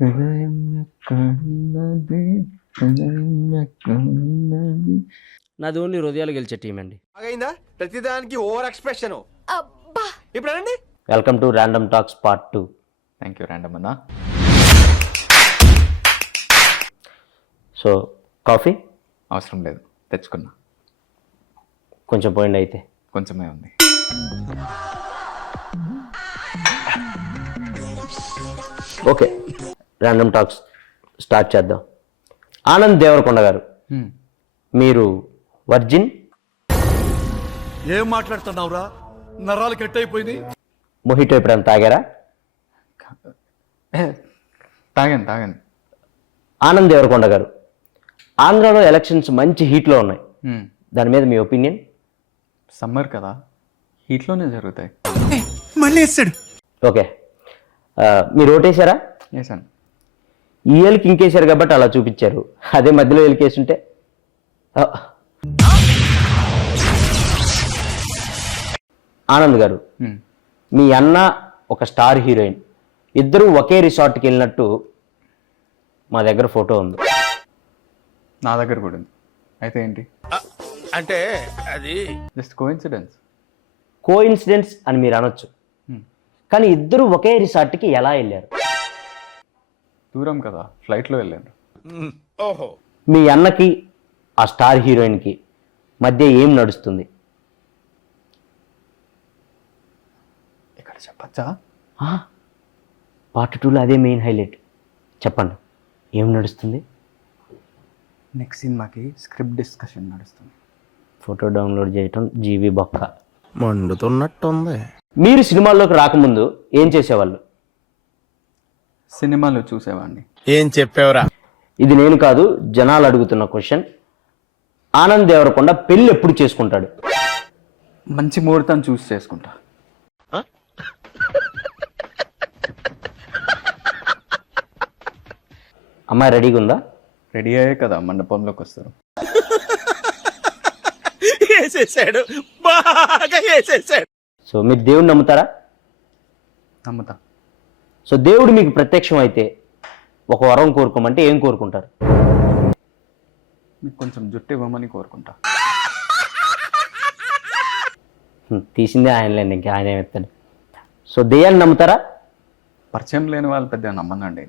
హృదయం ఎక్కడున్నది, హృదయం ఎక్కడున్నది. నాది ఓన్లీ హృదయాలు గెలిచే టీం అండి. అయిందా ప్రతిదానికి ఓవర్ ఎక్స్ప్రెషన్. ఇప్పుడు అండి welcome to random talks part 2. Thank you random అన్న. సో కాఫీ అవసరం లేదు, తెచ్చుకున్నా. కొంచెం పోయింది అయితే. కొంచెమే ఉంది. ఓకే, ర్యాండమ్ టాక్స్ స్టార్ట్ చేద్దాం. ఆనంద్ దేవరకొండ గారు, మీరు వర్జిన్? ఏం మాట్లాడుతున్నావురా, నరాలు కట్ అయిపోయింది. మొహిటో ఎప్పుడైనా తాగారా? తాగాను. ఆనంద్ దేవరకొండ గారు, ఆంధ్రాలో ఎలక్షన్స్ మంచి హీట్లో ఉన్నాయి, దాని మీద మీ ఒపీనియన్? సమ్మర్ కదా, హీట్లోనే జరుగుతాయి. మళ్ళీ వేస్తాడు. ఓకే, మీరు ఓటేశారా? వేసాను. ఈ ఏళ్ళకి ఇంకేశారు కాబట్టి అలా చూపించారు, అదే మధ్యలో ఏలికేస్తుంటే. ఆనంద్ గారు, మీ అన్న ఒక స్టార్ హీరోయిన్, ఇద్దరు ఒకే రిసార్ట్కి వెళ్ళినట్టు మా దగ్గర ఫోటో ఉంది. నా దగ్గర కూడా ఉంది. అయితే ఏంటి? అంటే అది జస్ట్ కోఇన్సిడెన్స్. కోఇన్సిడెన్స్ అని మీరు అనొచ్చు, కానీ ఇద్దరు ఒకే రిసార్ట్కి ఎలా వెళ్ళారు? దూరం కదా, ఫ్లైట్లో వెళ్ళాను. ఓహో, మీ అన్నకి ఆ స్టార్ హీరోయిన్కి మధ్య ఏం నడుస్తుంది? ఇక్కడ చెప్పచ్చా? పార్ట్ 2లో అదే మెయిన్ హైలైట్. చెప్పండి, ఏం నడుస్తుంది? నెక్స్ట్ సినిమాకి స్క్రిప్ట్ డిస్కషన్ నడుస్తుంది. ఫోటో డౌన్లోడ్ చేయటం జీవి బొక్క. మండుతున్నట్టుంది. మీరు సినిమాల్లోకి రాకముందు ఏం చేసేవాళ్ళు? సినిమాలో చూసేవాడిని. ఏం చెప్పావురా? ఇది నేను కాదు, జనాలు అడుగుతున్న క్వశ్చన్. ఆనంద్ దేవరకొండ పెళ్ళి ఎప్పుడు చేసుకుంటాడు? మంచి ముహూర్తం చూసి చేసుకుంటా. అమ్మాయి రెడీగా ఉందా? రెడీ అయ్యే కదా మండపంలోకి వస్తారు. వేసేసాడు, బాగా వేసేసాడు. సో మీరు దేవుడిని నమ్ముతారా? నమ్ముతా. సో దేవుడు మీకు ప్రత్యక్షం అయితే ఒక వరం కోరుకోమంటే ఏం కోరుకుంటారు? మీకు కొంచెం జుట్టు ఇవ్వమని కోరుకుంటా. తీసిందే ఆయనలేండి, ఇంకా ఆయన ఏమెత్తాడు. సో దెయ్యాన్ని నమ్ముతారా? పరిచయం లేని వాళ్ళు పెద్దగా నమ్మనండి.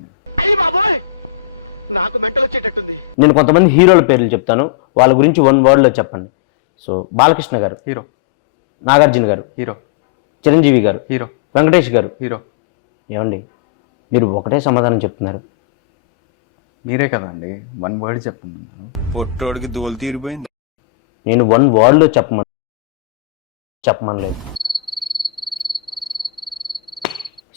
నేను కొంతమంది హీరోల పేర్లు చెప్తాను, వాళ్ళ గురించి 1 wordలో చెప్పండి. సో బాలకృష్ణ గారు హీరో, నాగార్జున గారు హీరో, చిరంజీవి గారు హీరో, వెంకటేష్ గారు హీరో. ఏమండి మీరు ఒకటే సమాధానం చెప్తున్నారు? మీరే కదండి 1 word చెప్తున్నాను. పొట్టోడికి దోలు తీరిపోయింది. నేను 1 wordలో చెప్పమనలేదు.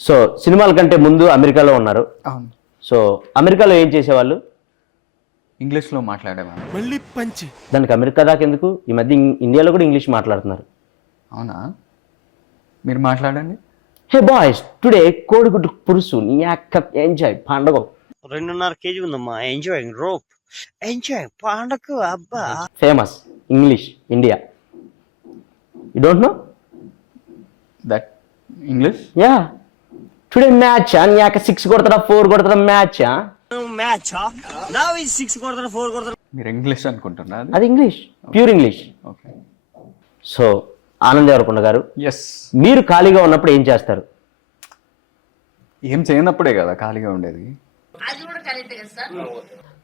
సో సినిమాల కంటే ముందు అమెరికాలో ఉన్నారు. అవును. సో అమెరికాలో ఏం చేసేవాళ్ళు? ఇంగ్లీష్లో మాట్లాడేవాడిని. మళ్ళీ పంచి. దానికి అమెరికా దాకా ఎందుకు? ఈ మధ్య ఇండియాలో కూడా ఇంగ్లీష్ మాట్లాడుతున్నారు. అవునా? మీరు మాట్లాడండి. హే బాయ్స్, టుడే కోడిగుడ్డు పురుసు నీ అక్క ఎంజాయ్ పండగ. 2.5 kg ఉందమ్మా. ఎంజాయ్ రోప్, ఎంజాయ్ పండగ. అబ్బా famous English India. You don't know that English? Yeah, today match నీ అక్క 6 కొడతారా 4 కొడతారా మ్యాచ్? మ్యాచ్ నా 6 కొడతారు 4 కొడతారు. మీరు ఇంగ్లీష్ అనుకుంటున్నా? అది English, pure English. Okay. So Anand Devarakonda గారు, ఎస్. మీరు ఖాళీగా ఉన్నప్పుడు ఏం చేస్తారు? ఏం చేయనప్పుడే కదా ఖాళీగా ఉండేది.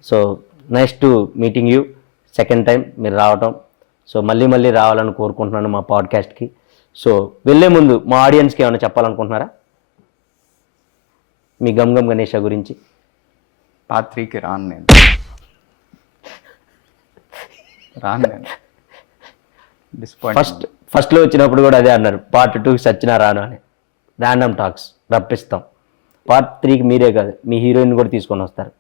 So nice to meeting you, second time మీరు రావటం. సో మళ్ళీ రావాలని కోరుకుంటున్నాను మా పాడ్కాస్ట్కి. సో వెళ్ళే ముందు మా ఆడియన్స్కి ఏమైనా చెప్పాలనుకుంటున్నారా మీ గమ్ గణేష గురించి? పార్ట్ 3కి రాను నేను. ఫస్ట్లో వచ్చినప్పుడు కూడా అదే అన్నారు, పార్ట్ 2కి సచ్చినా రాను అని. Random talks రప్పిస్తాం. పార్ట్ 3కి మీరే కాదు, మీ హీరోయిన్ కూడా తీసుకొని వస్తారు.